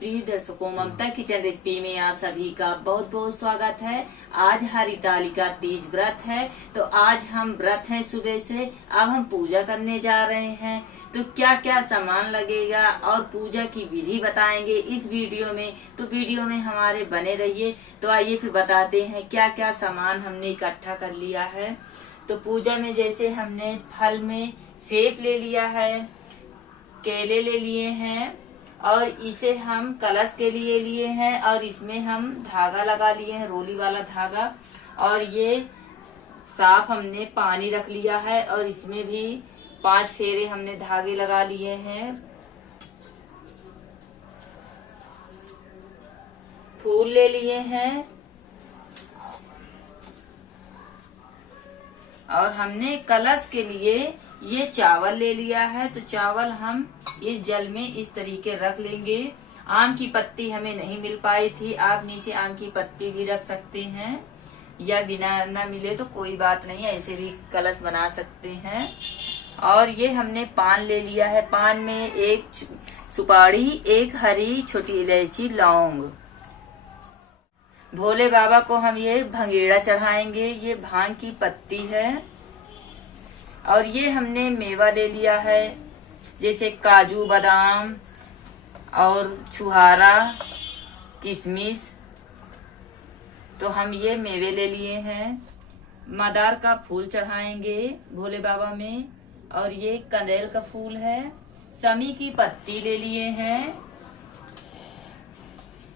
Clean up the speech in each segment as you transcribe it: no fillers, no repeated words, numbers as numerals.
प्रिय दर्शकों, ममता kitchen recipe में आप सभी का बहुत बहुत स्वागत है। आज हरितालिका तीज व्रत है, तो आज हम व्रत हैं सुबह से। अब हम पूजा करने जा रहे हैं, तो क्या क्या सामान लगेगा और पूजा की विधि बताएंगे इस वीडियो में। तो वीडियो में हमारे बने रहिए। तो आइए फिर बताते हैं क्या क्या सामान हमने इकट्ठा कर लिया है। तो पूजा में जैसे हमने फल में सेब ले लिया है, केले ले लिए हैं और इसे हम कलश के लिए हैं और इसमें हम धागा लगा लिए हैं, रोली वाला धागा। और ये साफ हमने पानी रख लिया है और इसमें भी 5 फेरे हमने धागे लगा लिए हैं। फूल ले लिए हैं और हमने कलश के लिए ये चावल ले लिया है। तो चावल हम इस जल में इस तरीके रख लेंगे। आम की पत्ती हमें नहीं मिल पाई थी, आप नीचे आम की पत्ती भी रख सकते हैं या बिना ना मिले तो कोई बात नहीं, ऐसे भी कलश बना सकते हैं। और ये हमने पान ले लिया है। पान में एक सुपारी, एक हरी छोटी इलायची, लौंग। भोले बाबा को हम ये भंगेड़ा चढ़ाएंगे, ये भांग की पत्ती है। और ये हमने मेवा ले लिया है, जैसे काजू, बादाम और छुहारा, किशमिश। तो हम ये मेवे ले लिए हैं। मदार का फूल चढ़ाएंगे भोले बाबा में। और ये कनेल का फूल है। समी की पत्ती ले लिए हैं,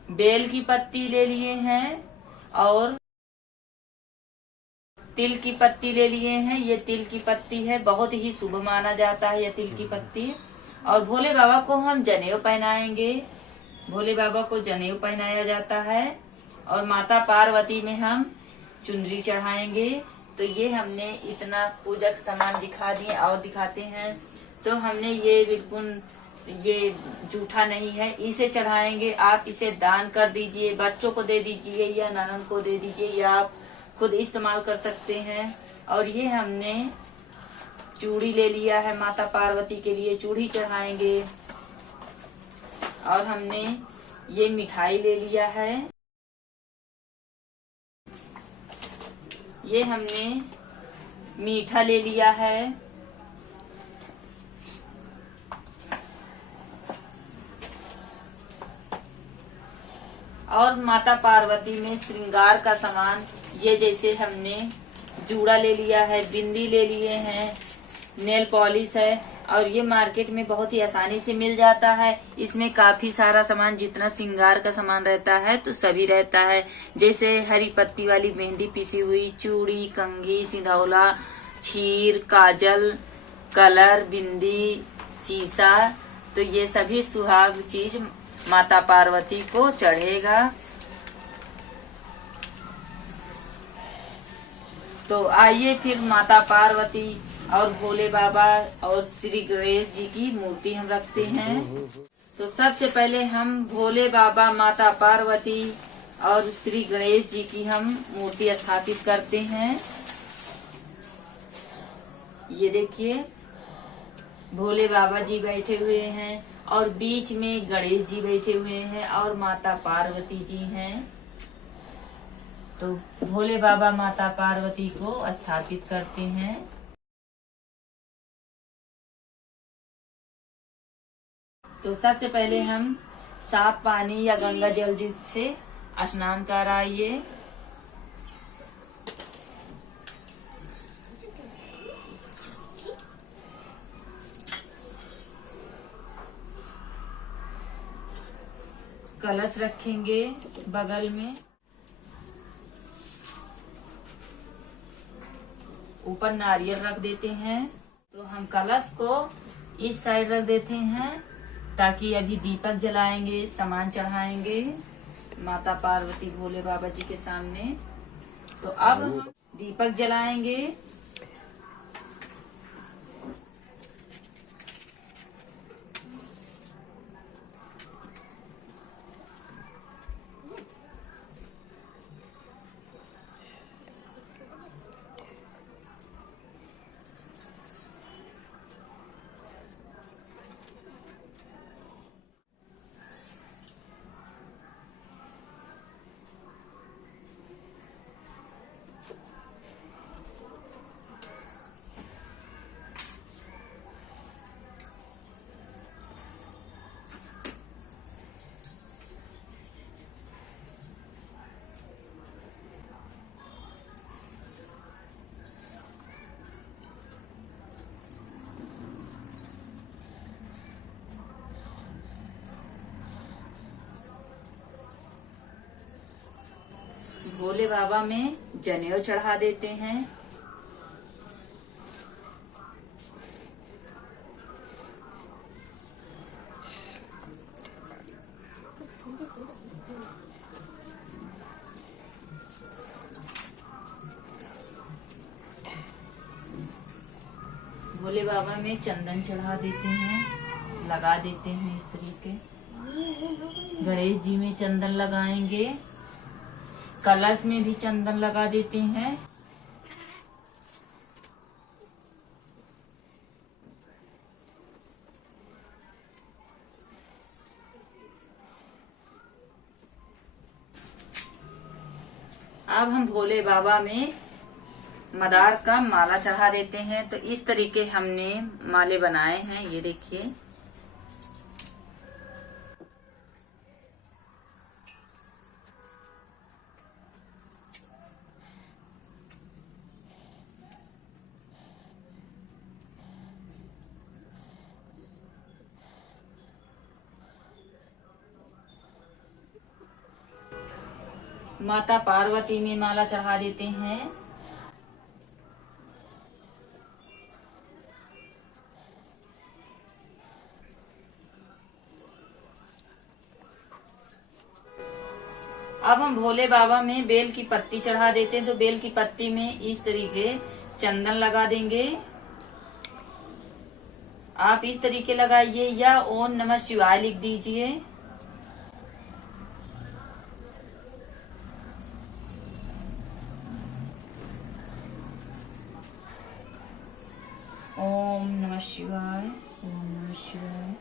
बेल की पत्ती ले लिए हैं और तिल की पत्ती ले लिए हैं। ये तिल की पत्ती है, बहुत ही शुभ माना जाता है ये तिल की पत्ती। और भोले बाबा को हम जनेऊ पहनाएंगे। भोले बाबा को जनेऊ पहनाया जाता है। और माता पार्वती में हम चुनरी चढ़ाएंगे। तो ये हमने इतना पूजक सामान दिखा दिए और दिखाते हैं। तो हमने ये बिल्कुल ये जूठा नहीं है, इसे चढ़ाएंगे। आप इसे दान कर दीजिए, बच्चों को दे दीजिए या ननद को दे दीजिए या आप खुद इस्तेमाल कर सकते हैं। और ये हमने चूड़ी ले लिया है, माता पार्वती के लिए चूड़ी चढ़ाएंगे। और हमने ये मिठाई ले लिया है। ये हमने मीठा ले लिया है। और माता पार्वती में श्रृंगार का सामान, ये जैसे हमने जूड़ा ले लिया है, बिंदी ले लिए हैं, नेल पॉलिश है। और ये मार्केट में बहुत ही आसानी से मिल जाता है। इसमें काफी सारा सामान, जितना श्रृंगार का सामान रहता है तो सभी रहता है। जैसे हरी पत्ती वाली मेहंदी पिसी हुई, चूड़ी, कंघी, सिंधौला, छीर, काजल, कलर, बिंदी, शीशा। तो ये सभी सुहाग चीज माता पार्वती को चढ़ेगा। तो आइए फिर माता पार्वती और भोले बाबा और श्री गणेश जी की मूर्ति हम रखते हैं। तो सबसे पहले हम भोले बाबा, माता पार्वती और श्री गणेश जी की हम मूर्ति स्थापित करते हैं। ये देखिए भोले बाबा जी बैठे हुए हैं और बीच में गणेश जी बैठे हुए हैं और माता पार्वती जी हैं। तो भोले बाबा माता पार्वती को स्थापित करते हैं। तो सबसे पहले हम साफ पानी या गंगा जल से स्नान कराइए। कलश रखेंगे बगल में, ऊपर नारियल रख देते हैं। तो हम कलश को इस साइड रख देते हैं ताकि अभी दीपक जलाएंगे, सामान चढ़ाएंगे माता पार्वती भोले बाबा जी के सामने। तो अब हम दीपक जलाएंगे। भोले बाबा में जनेऊ चढ़ा देते हैं। भोले बाबा में चंदन चढ़ा देते हैं, लगा देते हैं इस तरीके। गणेश जी में चंदन लगाएंगे, कलश में भी चंदन लगा देते हैं। अब हम भोले बाबा में मदार का माला चढ़ा देते हैं। तो इस तरीके हमने माले बनाए हैं, ये देखिए। माता पार्वती में माला चढ़ा देते हैं। अब हम भोले बाबा में बेल की पत्ती चढ़ा देते हैं। तो बेल की पत्ती में इस तरीके चंदन लगा देंगे। आप इस तरीके लगाइए या ओम नमः शिवाय लिख दीजिए। ओम नमः शिवाय, ओम नमः शिवाय।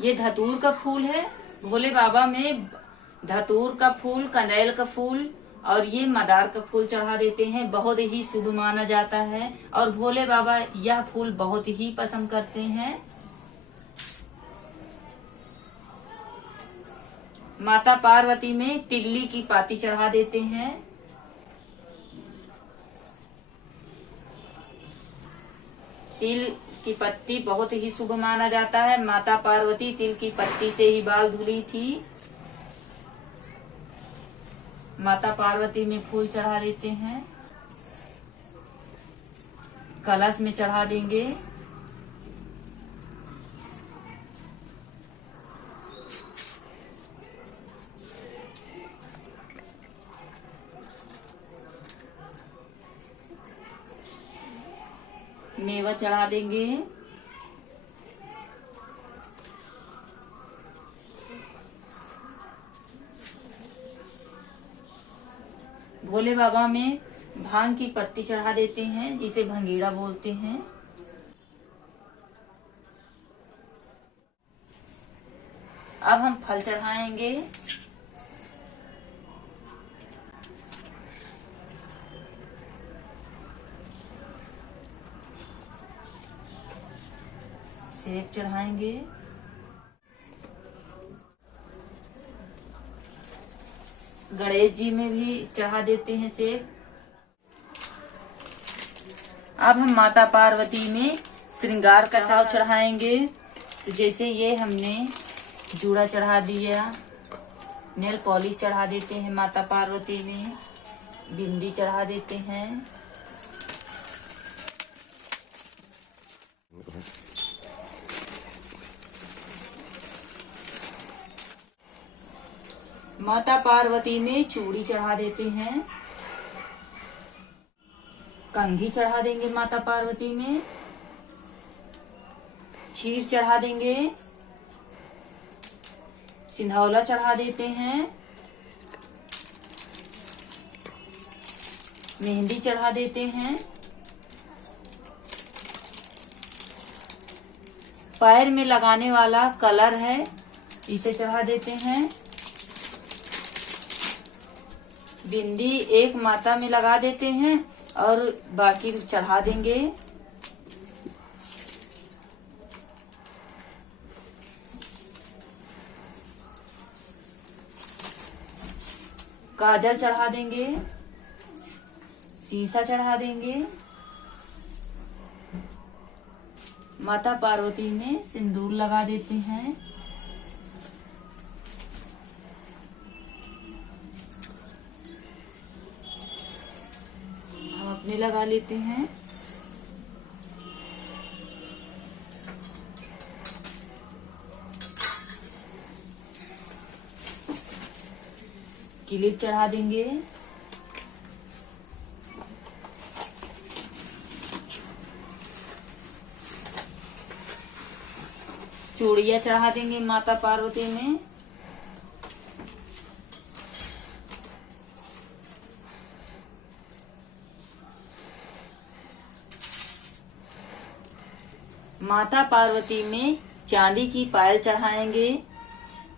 ये धतूर का फूल है। भोले बाबा में धतूर का फूल, कनैल का फूल और ये मदार का फूल चढ़ा देते हैं। बहुत ही शुभ माना जाता है और भोले बाबा यह फूल बहुत ही पसंद करते हैं। माता पार्वती में तिल्ली की पाती चढ़ा देते हैं। तिल की पत्ती बहुत ही शुभ माना जाता है। माता पार्वती तिल की पत्ती से ही बाल धुली थी। माता पार्वती में फूल चढ़ा देते हैं, कलश में चढ़ा देंगे। मेवा चढ़ा देंगे। भोले बाबा में भांग की पत्ती चढ़ा देते हैं, जिसे भंगीड़ा बोलते हैं। अब हम फल चढ़ाएंगे। सेब चढ़ाएंगे। गणेश जी में भी चढ़ा देते हैं सेब। अब हम माता पार्वती में श्रृंगार का चाव चढ़ाएंगे। तो जैसे ये हमने जूड़ा चढ़ा दिया, नेल पॉलिश चढ़ा देते हैं माता पार्वती में, बिंदी चढ़ा देते हैं। माता पार्वती में चूड़ी चढ़ा देते हैं। कंघी चढ़ा देंगे माता पार्वती में। क्षीर चढ़ा देंगे। सिंधौला चढ़ा देते हैं। मेहंदी चढ़ा देते हैं। पैर में लगाने वाला कलर है, इसे चढ़ा देते हैं। बिंदी एक माता में लगा देते हैं और बाकी चढ़ा देंगे। काजल चढ़ा देंगे। शीशा चढ़ा देंगे। माता पार्वती में सिंदूर लगा देते हैं। हम अपने लगा लेते हैं। क्लिप चढ़ा देंगे। चूड़ियां चढ़ा देंगे माता पार्वती में। माता पार्वती में चांदी की पायल चढ़ाएंगे।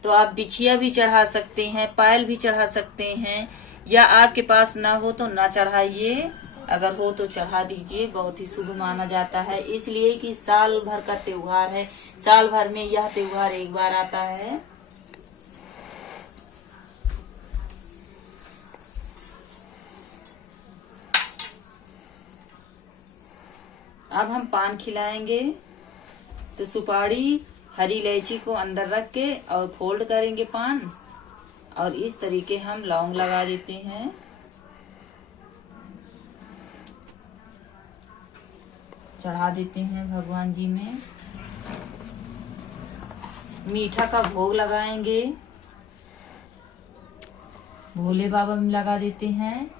तो आप बिछिया भी चढ़ा सकते हैं, पायल भी चढ़ा सकते हैं, या आपके पास ना हो तो ना चढ़ाइए, अगर हो तो चढ़ा दीजिए। बहुत ही शुभ माना जाता है, इसलिए कि साल भर का त्योहार है। साल भर में यह त्योहार एक बार आता है। अब हम पान खिलाएंगे। तो सुपारी, हरी इलायची को अंदर रख के और फोल्ड करेंगे पान, और इस तरीके हम लौंग लगा देते हैं। चढ़ा देते हैं भगवान जी में। मीठा का भोग लगाएंगे। भोले बाबा में लगा देते हैं।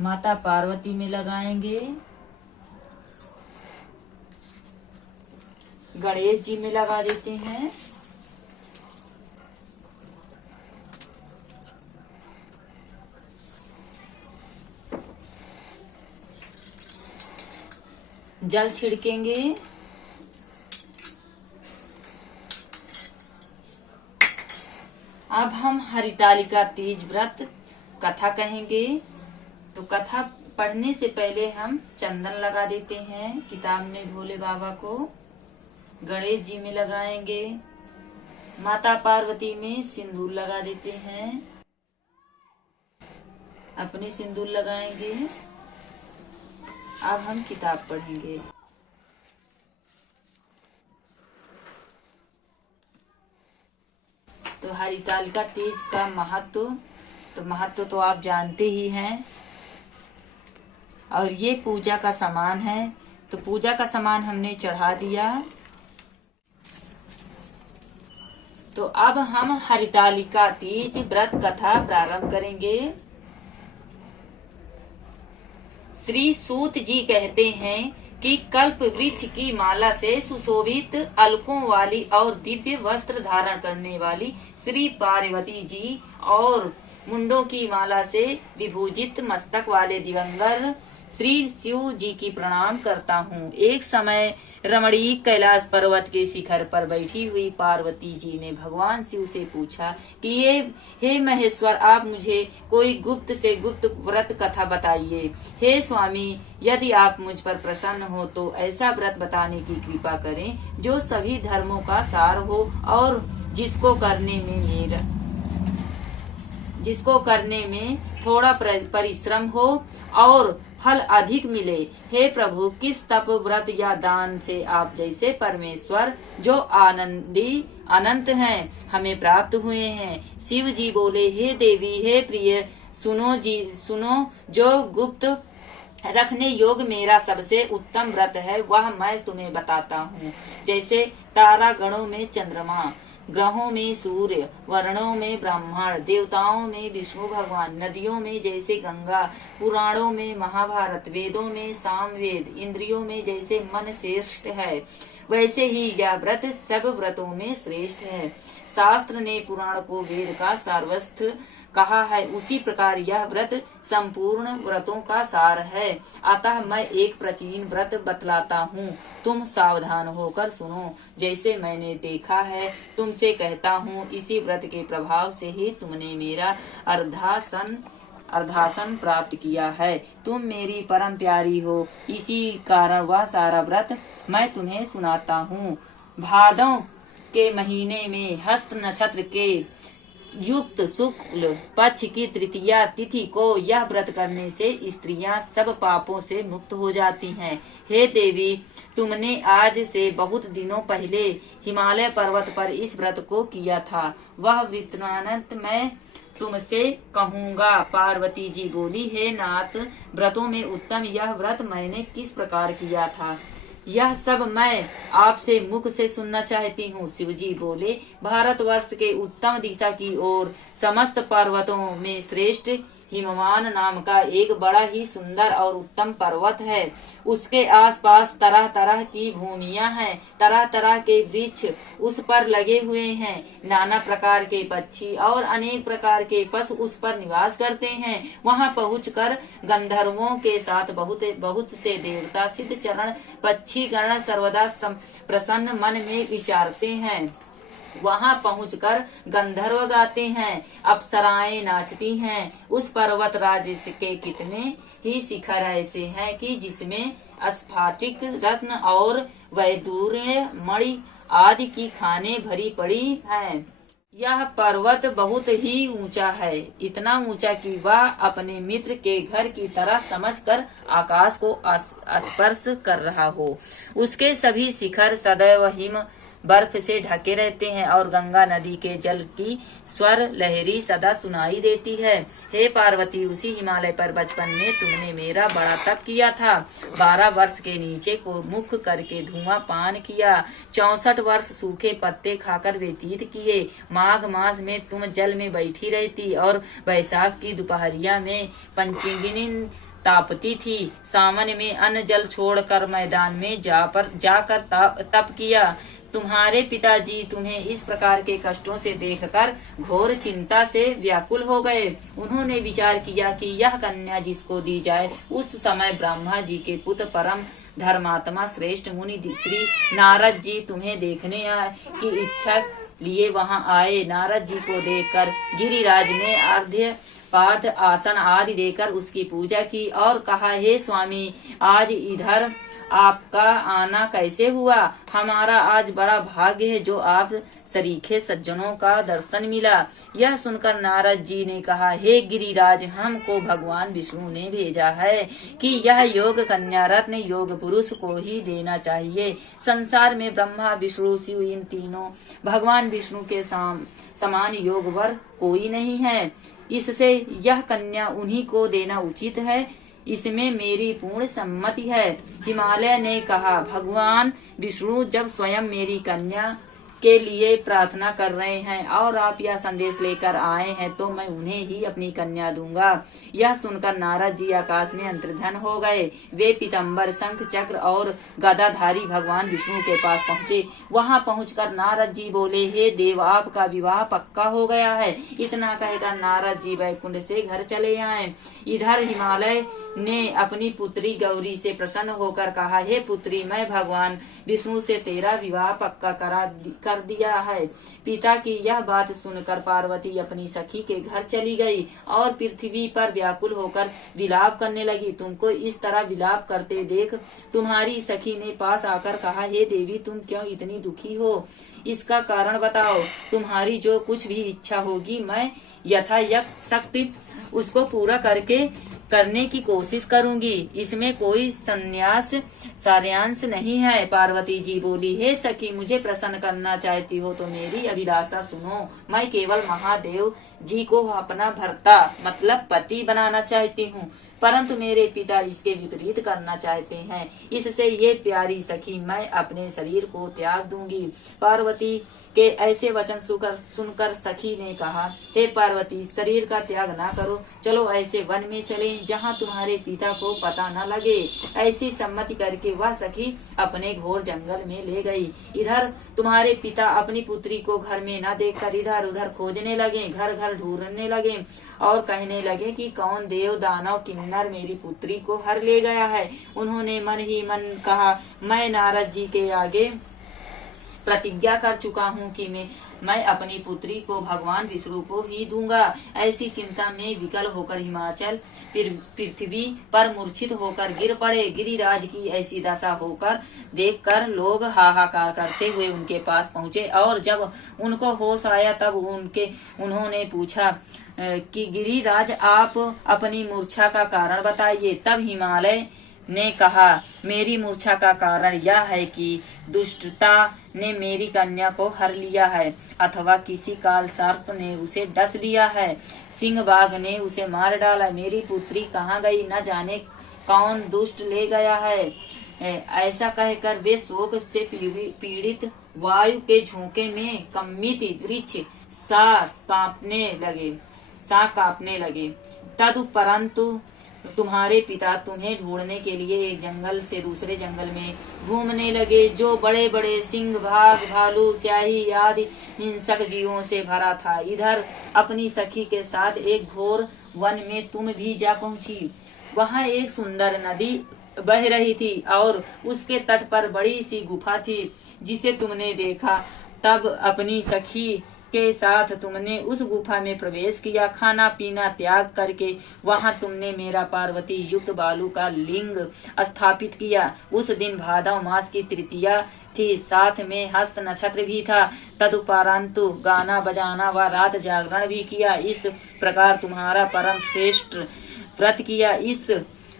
माता पार्वती में लगाएंगे। गणेश जी में लगा देते हैं। जल छिड़केंगे। अब हम हरितालिका तीज व्रत कथा कहेंगे। तो कथा पढ़ने से पहले हम चंदन लगा देते हैं किताब में भोले बाबा को। गणेश जी में लगाएंगे। माता पार्वती में सिंदूर लगा देते हैं। अपने सिंदूर लगाएंगे। अब हम किताब पढ़ेंगे। तो हरितालिका तीज का महत्व तो आप जानते ही हैं। और ये पूजा का सामान है। तो पूजा का सामान हमने चढ़ा दिया। तो अब हम हरितालिका तीज व्रत कथा प्रारंभ करेंगे। श्री सूत जी कहते हैं कि कल्प वृक्ष की माला से सुशोभित अलकों वाली और दिव्य वस्त्र धारण करने वाली श्री पार्वती जी और मुंडों की माला से विभूजित मस्तक वाले दिवंगत श्री शिव जी की प्रणाम करता हूँ। एक समय रमणीक कैलाश पर्वत के शिखर पर बैठी हुई पार्वती जी ने भगवान शिव से पूछा कि हे महेश्वर, आप मुझे कोई गुप्त से गुप्त व्रत कथा बताइए। हे स्वामी, यदि आप मुझ पर प्रसन्न हो तो ऐसा व्रत बताने की कृपा करें जो सभी धर्मों का सार हो और जिसको करने में थोड़ा परिश्रम हो और फल अधिक मिले। हे प्रभु, किस तप, व्रत या दान से आप जैसे परमेश्वर जो आनंदी अनंत हैं हमें प्राप्त हुए हैं। शिव जी बोले, हे देवी, हे प्रिय, सुनो जो गुप्त रखने योग मेरा सबसे उत्तम व्रत है वह मैं तुम्हें बताता हूँ। जैसे तारा गणों में चंद्रमा, ग्रहों में सूर्य, वर्णों में ब्राह्मण, देवताओं में विष्णु भगवान, नदियों में जैसे गंगा, पुराणों में महाभारत, वेदों में सामवेद, इंद्रियों में जैसे मन श्रेष्ठ है वैसे ही यह व्रत सब व्रतों में श्रेष्ठ है। शास्त्र ने पुराण को वेद का सारस्वत कहा है, उसी प्रकार यह व्रत संपूर्ण व्रतों का सार है। अतः मैं एक प्राचीन व्रत बतलाता हूँ, तुम सावधान होकर सुनो। जैसे मैंने देखा है तुमसे कहता हूँ, इसी व्रत के प्रभाव से ही तुमने मेरा अर्धासन प्राप्त किया है। तुम मेरी परम प्यारी हो, इसी कारण वह सारा व्रत मैं तुम्हें सुनाता हूँ। भादों के महीने में हस्त नक्षत्र के युक्त शुक्ल पक्ष की तृतीया तिथि को यह व्रत करने से स्त्रियां सब पापों से मुक्त हो जाती हैं। हे देवी, तुमने आज से बहुत दिनों पहले हिमालय पर्वत पर इस व्रत को किया था, वह वृत्तांत मैं तुमसे कहूँगा। पार्वती जी बोली, हे नाथ, व्रतों में उत्तम यह व्रत मैंने किस प्रकार किया था, यह सब मैं आपसे मुख से सुनना चाहती हूँ। शिवजी बोले, भारतवर्ष के उत्तम दिशा की ओर समस्त पर्वतों में श्रेष्ठ हिमवान नाम का एक बड़ा ही सुंदर और उत्तम पर्वत है। उसके आसपास तरह तरह की भूमियां हैं, तरह तरह के वृक्ष उस पर लगे हुए हैं। नाना प्रकार के पक्षी और अनेक प्रकार के पशु उस पर निवास करते हैं। वहां पहुंचकर गंधर्वों के साथ बहुत से देवता सिद्ध चरण पक्षी गण सर्वदा प्रसन्न मन में विचारते हैं। वहां पहुंचकर गंधर्व गाते हैं, अप्सराएं नाचती हैं। उस पर्वत राज्य के कितने ही शिखर ऐसे हैं कि जिसमें स्फटिक रत्न और वैदूर्य मणि आदि की खानें भरी पड़ी हैं। यह पर्वत बहुत ही ऊंचा है, इतना ऊंचा कि वह अपने मित्र के घर की तरह समझकर आकाश को स्पर्श कर रहा हो। उसके सभी शिखर सदैव हिम बर्फ से ढके रहते हैं और गंगा नदी के जल की स्वर लहरी सदा सुनाई देती है। हे पार्वती, उसी हिमालय पर बचपन में तुमने मेरा बड़ा तप किया था। 12 वर्ष के नीचे को मुख करके धुआं पान किया। 64 वर्ष सूखे पत्ते खाकर व्यतीत किए। माघ मास में तुम जल में बैठी रहती और वैशाख की दोपहरिया में पंचगिनी तापती थी। सावन में अन्न जल छोड़कर मैदान में जाकर तप किया। तुम्हारे पिताजी तुम्हें इस प्रकार के कष्टों से देखकर घोर चिंता से व्याकुल हो गए। उन्होंने विचार किया कि यह कन्या जिसको दी जाए। उस समय ब्रह्मा जी के पुत्र परम धर्मात्मा श्रेष्ठ मुनि श्री नारद जी तुम्हें देखने की इच्छा लिए वहां आए। नारद जी को देखकर गिरिराज ने अर्घ्य पार्थ आसन आदि देकर उसकी पूजा की और कहा, हे स्वामी, आज इधर आपका आना कैसे हुआ? हमारा आज बड़ा भाग्य है जो आप सरीखे सज्जनों का दर्शन मिला। यह सुनकर नारद जी ने कहा, हे गिरिराज, हमको भगवान विष्णु ने भेजा है कि यह योग कन्या रत्न योग पुरुष को ही देना चाहिए। संसार में ब्रह्मा विष्णु शिव इन तीनों भगवान विष्णु के समान योगवर कोई नहीं है। इससे यह कन्या उन्हीं को देना उचित है। इसमें मेरी पूर्ण सम्मति है। हिमालय ने कहा, भगवान विष्णु जब स्वयं मेरी कन्या के लिए प्रार्थना कर रहे हैं और आप यह संदेश लेकर आए हैं तो मैं उन्हें ही अपनी कन्या दूंगा। यह सुनकर नारद जी आकाश में अंतर्धान हो गए। वे पीताम्बर शंख चक्र और गदाधारी भगवान विष्णु के पास पहुँचे। वहां पहुंचकर नारद जी बोले, हे देव, आपका विवाह पक्का हो गया है। इतना कहकर नारद जी वैकुंठ से घर चले आए। इधर हिमालय ने अपनी पुत्री गौरी से प्रसन्न होकर कहा, हे पुत्री, मैं भगवान विष्णु से तेरा विवाह पक्का कर दिया है। पिता की यह बात सुनकर पार्वती अपनी सखी के घर चली गई और पृथ्वी पर व्याकुल होकर विलाप करने लगी। तुमको इस तरह विलाप करते देख तुम्हारी सखी ने पास आकर कहा, हे देवी, तुम क्यों इतनी दुखी हो? इसका कारण बताओ। तुम्हारी जो कुछ भी इच्छा होगी मैं यथाशक्ति उसको पूरा करने की कोशिश करूंगी। इसमें कोई सार्यांश नहीं है। पार्वती जी बोली, हे सखी, मुझे प्रसन्न करना चाहती हो तो मेरी अभिलाषा सुनो। मैं केवल महादेव जी को अपना भर्ता मतलब पति बनाना चाहती हूँ, परंतु मेरे पिता इसके विपरीत करना चाहते हैं। इससे ये प्यारी सखी, मैं अपने शरीर को त्याग दूंगी। पार्वती के ऐसे वचन सुनकर सखी ने कहा, हे पार्वती, शरीर का त्याग ना करो। चलो ऐसे वन में चलें जहाँ तुम्हारे पिता को पता न लगे। ऐसी सम्मति करके वह सखी अपने घोर जंगल में ले गई। इधर तुम्हारे पिता अपनी पुत्री को घर में न देखकर इधर उधर खोजने लगे, घर घर ढूंढने लगे और कहने लगे कि कौन देव दानव किन्नर मेरी पुत्री को हर ले गया है। उन्होंने मन ही मन कहा, मैं नारद जी के आगे प्रतिज्ञा कर चुका हूँ कि मैं अपनी पुत्री को भगवान विष्णु को ही दूंगा। ऐसी चिंता में विकल होकर हिमाचल पृथ्वी पर मूर्छित होकर गिर पड़े। गिरिराज की ऐसी दशा होकर देखकर लोग हाहाकार करते हुए उनके पास पहुँचे और जब उनको होश आया तब उन्होंने पूछा कि गिरिराज आप अपनी मूर्छा का कारण बताइए। तब हिमालय ने कहा, मेरी मूर्छा का कारण यह है कि दुष्टता ने मेरी कन्या को हर लिया है, अथवा किसी काल सर्प ने उसे डस लिया है, सिंह बाघ ने उसे मार डाला। मेरी पुत्री कहाँ गई, न जाने कौन दुष्ट ले गया है। ऐसा कहकर वे शोक से पीड़ित वायु के झोंके में कम्मित वृक्ष सा कांपने लगे। तदुपरंतु तुम्हारे पिता तुम्हें ढूंढने के लिए एक जंगल से दूसरे जंगल में घूमने लगे, जो बड़े बड़े सिंह, बाघ, भालू, स्याही आदि हिंसक जीवों से भरा था। इधर अपनी सखी के साथ एक घोर वन में तुम भी जा पहुंची। वहां एक सुंदर नदी बह रही थी और उसके तट पर बड़ी सी गुफा थी, जिसे तुमने देखा। तब अपनी सखी के साथ तुमने उस गुफा में प्रवेश किया। खाना पीना त्याग करके वहां तुमने मेरा पार्वती युक्त बालू का लिंग स्थापित किया। उस दिन भादव मास की तृतीया थी, साथ में हस्त नक्षत्र भी था। तदुपरांतु गाना बजाना व रात जागरण भी किया। इस प्रकार तुम्हारा परम श्रेष्ठ व्रत किया। इस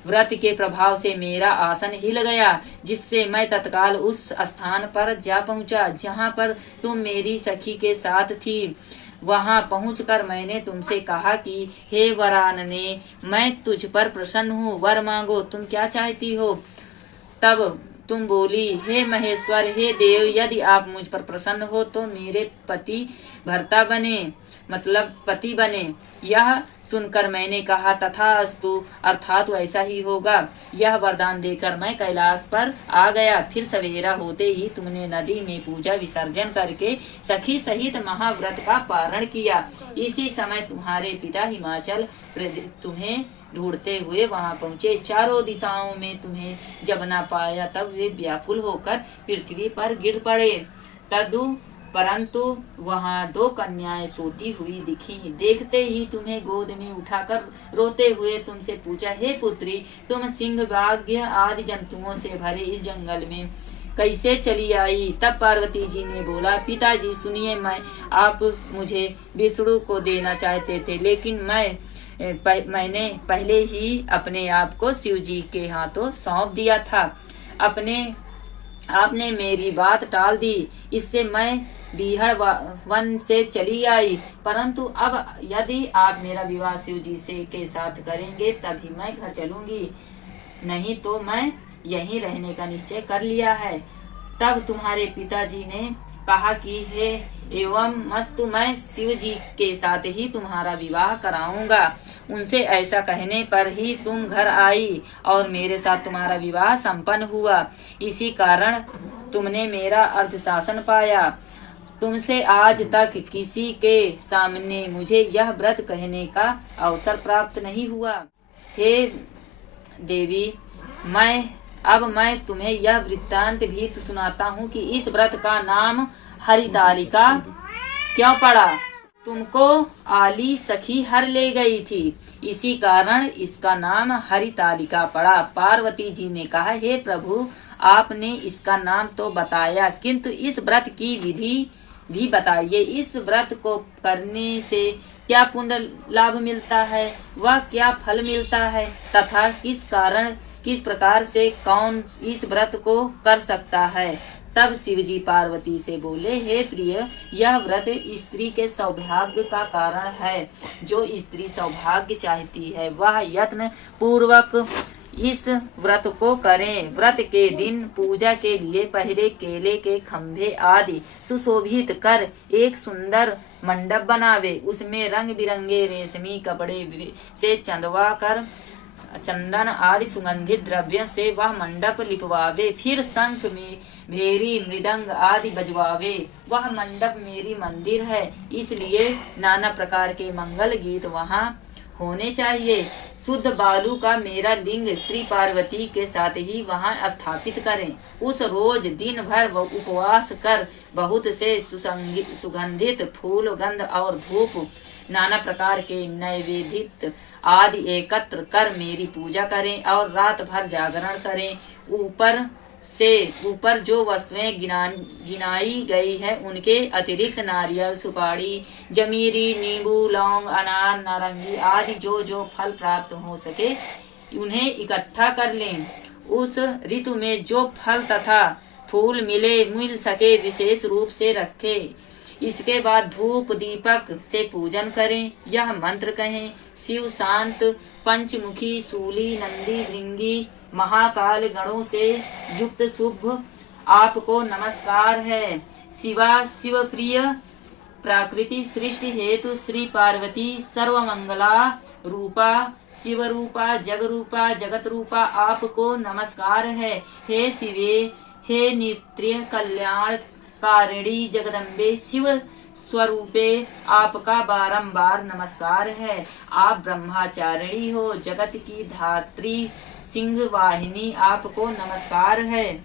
व्रत के प्रभाव से मेरा आसन हिल गया, जिससे मैं तत्काल उस स्थान पर जा पहुंचा जहां पर तुम मेरी सखी के साथ थी। वहां पहुंचकर मैंने तुमसे कहा कि हे वरानने, मैं तुझ पर प्रसन्न हूँ, वर मांगो, तुम क्या चाहती हो। तब तुम बोली, हे महेश्वर, हे देव, यदि आप मुझ पर प्रसन्न हो तो मेरे पति बने। यह सुनकर मैंने कहा, तथास्तु, अर्थात ऐसा ही होगा। यह वरदान देकर मैं कैलाश पर आ गया। फिर सवेरा होते ही तुमने नदी में पूजा विसर्जन करके सखी सहित महाव्रत का पारण किया। इसी समय तुम्हारे पिता हिमाचल तुम्हें ढूंढते हुए वहां पहुँचे। चारों दिशाओं में तुम्हें जब न पाया तब वे व्याकुल होकर पृथ्वी पर गिर पड़े। परंतु वहां दो कन्याएं सोती हुई दिखी। देखते ही तुम्हें गोद में उठाकर रोते हुए तुमसे पूछा, हे पुत्री, तुम सिंह, बाघ आदि जंतुओं से भरे इस जंगल में कैसे चली आई। तब पार्वती जी ने बोला, पिताजी सुनिए, आप मुझे विष्णु को देना चाहते थे, लेकिन मैंने पहले ही अपने आप को शिव जी के हाथों सौंप दिया था। आपने मेरी बात टाल दी, इससे मैं बीहड़ वन से चली आई। परंतु अब यदि आप मेरा विवाह शिव जी के साथ करेंगे तभी मैं घर चलूंगी, नहीं तो मैं यहीं रहने का निश्चय कर लिया है। तब तुम्हारे पिताजी ने कहा कि हे एवं मस्तु, मैं शिव जी के साथ ही तुम्हारा विवाह कराऊंगा। उनसे ऐसा कहने पर ही तुम घर आई और मेरे साथ तुम्हारा विवाह संपन्न हुआ। इसी कारण तुमने मेरा अर्थशासन पाया। तुमसे आज तक किसी के सामने मुझे यह व्रत कहने का अवसर प्राप्त नहीं हुआ। हे देवी, मैं तुम्हें यह वृत्तांत भी तो सुनाता हूँ कि इस व्रत का नाम हरितालिका क्यों पड़ा। तुमको आली सखी हर ले गई थी, इसी कारण इसका नाम हरितालिका पड़ा। पार्वती जी ने कहा, हे प्रभु, आपने इसका नाम तो बताया, किंतु इस व्रत की विधि भी बताइए। इस व्रत को करने से क्या पुण्य लाभ मिलता है, वह क्या फल मिलता है, तथा किस प्रकार से कौन इस व्रत को कर सकता है। तब शिवजी पार्वती से बोले, हे प्रिय, यह व्रत स्त्री के सौभाग्य का कारण है। जो स्त्री सौभाग्य चाहती है वह यत्न पूर्वक इस व्रत को करें। व्रत के दिन पूजा के लिए पहले केले के खंभे आदि सुशोभित कर एक सुंदर मंडप बनावे। उसमें रंग बिरंगे रेशमी कपड़े से चंदवा कर चंदन आदि सुगंधित द्रव्यों से वह मंडप लिपवावे। फिर शंख में भेरी मृदंग आदि बजवावे। वह मंडप मेरी मंदिर है, इसलिए नाना प्रकार के मंगल गीत वहाँ होने चाहिए। शुद्ध बालू का मेरा लिंग श्री पार्वती के साथ ही वहां स्थापित करें। उस रोज दिन भर वो उपवास कर बहुत से सुगंधित फूल, गंध और धूप, नाना प्रकार के नैवेद्य आदि एकत्र कर मेरी पूजा करें और रात भर जागरण करें। ऊपर जो वस्तुएं गिनाई गई है उनके अतिरिक्त नारियल, सुपारी, जमीरी, नींबू, लौंग, अनार, नारंगी आदि जो जो फल प्राप्त हो सके उन्हें इकट्ठा कर लें। उस ऋतु में जो फल तथा फूल मिल सके विशेष रूप से रखें। इसके बाद धूप दीपक से पूजन करें। यह मंत्र कहें: शिव शांत पंचमुखी शूली नंदी भृंगी महाकाल गणों से युक्त शुभ आपको नमस्कार है। शिवा शिव प्रिय प्राकृति सृष्टि हेतु श्री पार्वती सर्वमंगला रूपा शिव रूपा जग रूपा जगत रूपा आपको नमस्कार है। हे शिवे, हे नित्य कल्याण कारिणी जगदम्बे शिव स्वरूपे आपका बारंबार नमस्कार है। आप ब्रह्मचारिणी हो, जगत की धात्री सिंह वाहिनी आपको नमस्कार है।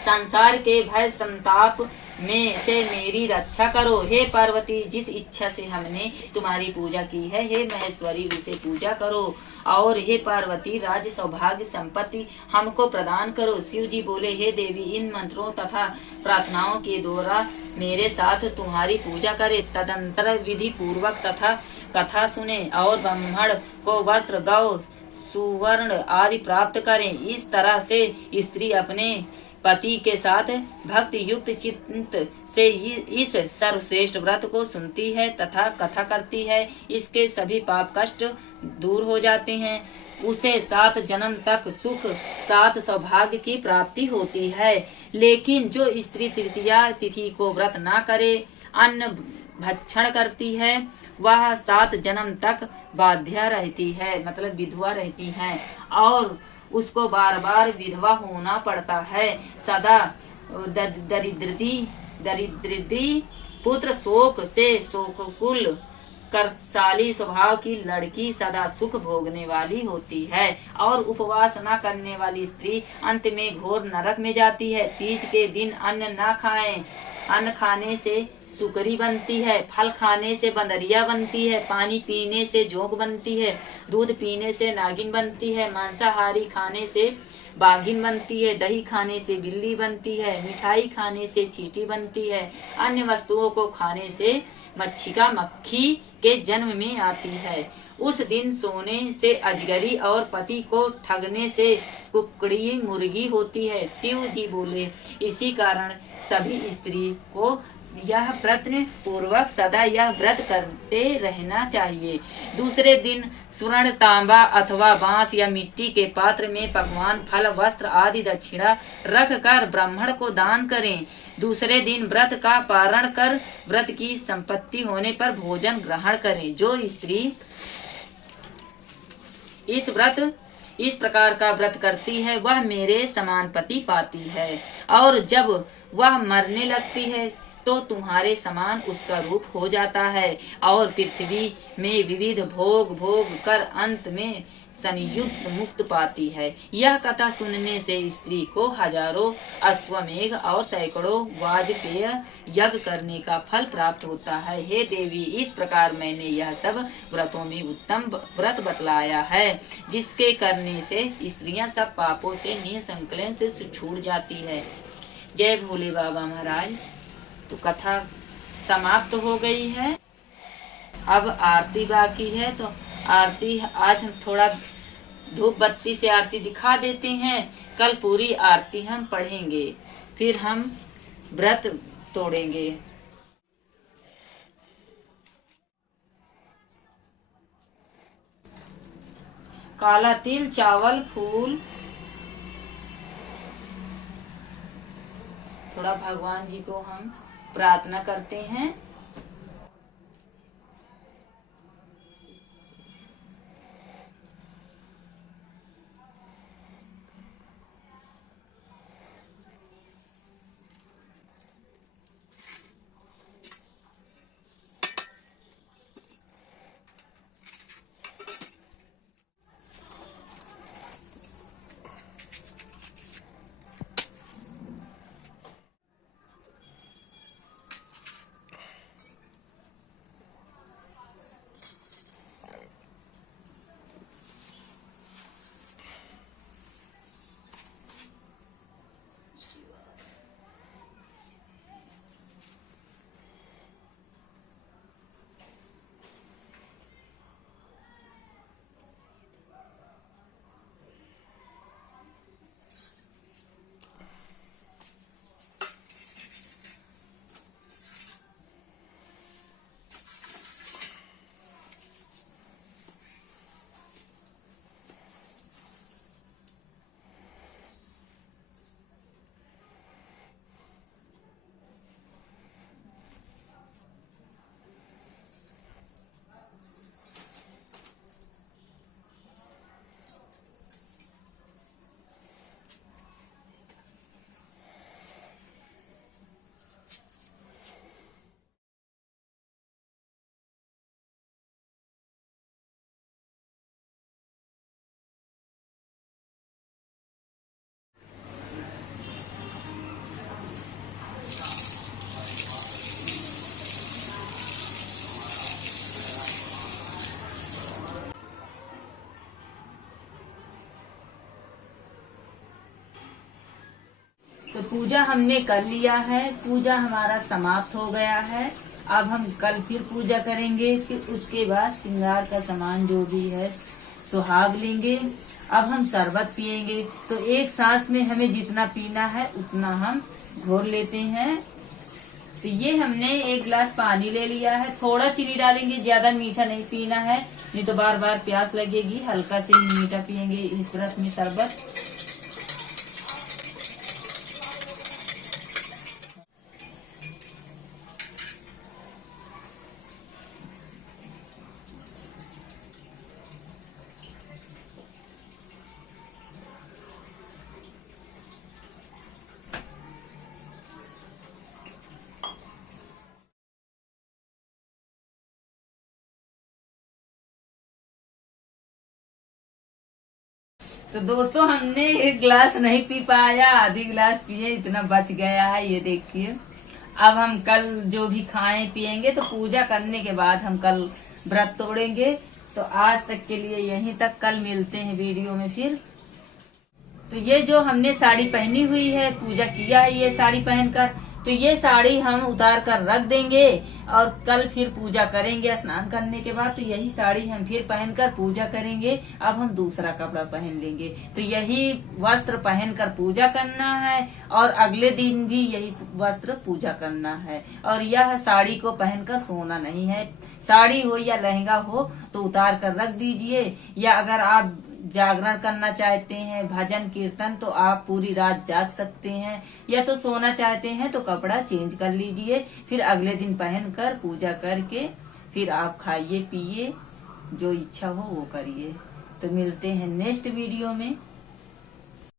संसार के भय संताप में से मेरी रक्षा करो। हे पार्वती, जिस इच्छा से हमने तुम्हारी पूजा की है, हे महेश्वरी उसे पूजा करो। और हे पार्वती, राज सौभाग्य संपत्ति हमको प्रदान करो। शिव जी बोले: हे देवी, इन मंत्रों तथा प्रार्थनाओं के द्वारा मेरे साथ तुम्हारी पूजा करे। तदंतर विधि पूर्वक तथा कथा सुने और ब्राह्मण को वस्त्र, गौ, सुवर्ण आदि प्राप्त करें। इस तरह से स्त्री अपने पति के साथ भक्ति युक्त चित्त से इस सर्वश्रेष्ठ व्रत को सुनती है तथा कथा करती है। इसके सभी पाप कष्ट दूर हो जाते हैं। उसे 7 जन्म तक सुख, 7 सौभाग्य की प्राप्ति होती है। लेकिन जो स्त्री तृतीया तिथि को व्रत ना करे, अन्न भक्षण करती है, वह 7 जन्म तक बाध्या रहती है, मतलब विधवा रहती है, और उसको बार बार विधवा होना पड़ता है। सदा दरिद्री पुत्र शोक से शोककुल कर्कशाली स्वभाव की लड़की सदा सुख भोगने वाली होती है। और उपवास न करने वाली स्त्री अंत में घोर नरक में जाती है। तीज के दिन अन्न न खाएं। अन्न खाने से सुकरी बनती है, फल खाने से बंदरिया बनती है, पानी पीने से जोंक बनती है, दूध पीने से नागिन बनती है, मांसाहारी खाने से बाघिन बनती है, दही खाने से बिल्ली बनती है, मिठाई खाने से चींटी बनती है, अन्य वस्तुओं को खाने से मच्छिका मक्खी के जन्म में आती है। उस दिन सोने से अजगरी और पति को ठगने से कुकड़ी मुर्गी होती है। शिव जी बोले: इसी कारण सभी स्त्री को यह प्रयत्न पूर्वक सदा यह व्रत करते रहना चाहिए। दूसरे दिन स्वर्ण, तांबा अथवा बांस या मिट्टी के पात्र में पकवान, फल, वस्त्र आदि दक्षिणा रख कर ब्राह्मण को दान करें। दूसरे दिन व्रत का पारण कर व्रत की संपत्ति होने पर भोजन ग्रहण करें। जो स्त्री इस प्रकार का व्रत करती है वह मेरे समान पति पाती है, और जब वह मरने लगती है तो तुम्हारे समान उसका रूप हो जाता है, और पृथ्वी में विविध भोग कर अंत में संयुक्त मुक्त पाती है। यह कथा सुनने से स्त्री को हजारों अश्वमेघ और सैकड़ों वाजपेय यज्ञ करने का फल प्राप्त होता है। हे देवी, इस प्रकार मैंने यह सब व्रतों में उत्तम व्रत बतलाया है, जिसके करने से स्त्रियां सब पापों से निसंकलन से छूट जाती है। जय भोले बाबा महाराज। तो कथा समाप्त हो गई है। अब आरती बाकी है, तो आरती आज हम थोड़ा धूप बत्ती से आरती दिखा देते हैं। कल पूरी आरती हम पढ़ेंगे, फिर हम व्रत तोड़ेंगे। काला तिल, चावल, फूल, थोड़ा भगवान जी को हम प्रार्थना करते हैं। पूजा हमने कर लिया है, पूजा हमारा समाप्त हो गया है। अब हम कल फिर पूजा करेंगे, फिर उसके बाद श्रृंगार का सामान जो भी है सुहाग लेंगे। अब हम शरबत पियेंगे, तो एक सांस में हमें जितना पीना है उतना हम घोर लेते हैं। तो ये हमने 1 गिलास पानी ले लिया है, थोड़ा चीनी डालेंगे, ज्यादा मीठा नहीं पीना है, नहीं तो बार बार प्यास लगेगी। हल्का से मीठा पियेंगे इस व्रत में शरबत। तो दोस्तों हमने 1 गिलास नहीं पी पाया, आधी गिलास पिए, इतना बच गया है, ये देखिए। अब हम कल जो भी खाएं पिएंगे तो पूजा करने के बाद हम कल व्रत तोड़ेंगे। तो आज तक के लिए यहीं तक, कल मिलते हैं वीडियो में फिर। तो ये जो हमने साड़ी पहनी हुई है, पूजा किया है ये साड़ी पहनकर, तो ये साड़ी हम उतार कर रख देंगे और कल फिर पूजा करेंगे स्नान करने के बाद। तो यही साड़ी हम फिर पहनकर पूजा करेंगे। अब हम दूसरा कपड़ा पहन लेंगे, तो यही वस्त्र पहनकर पूजा करना है और अगले दिन भी यही वस्त्र पूजा करना है। और यह साड़ी को पहनकर सोना नहीं है। साड़ी हो या लहंगा हो तो उतार कर रख दीजिए, या अगर आप जागरण करना चाहते हैं, भजन कीर्तन, तो आप पूरी रात जाग सकते हैं, या तो सोना चाहते हैं तो कपड़ा चेंज कर लीजिए, फिर अगले दिन पहनकर पूजा करके फिर आप खाइए पिए, जो इच्छा हो वो करिए। तो मिलते हैं नेक्स्ट वीडियो में।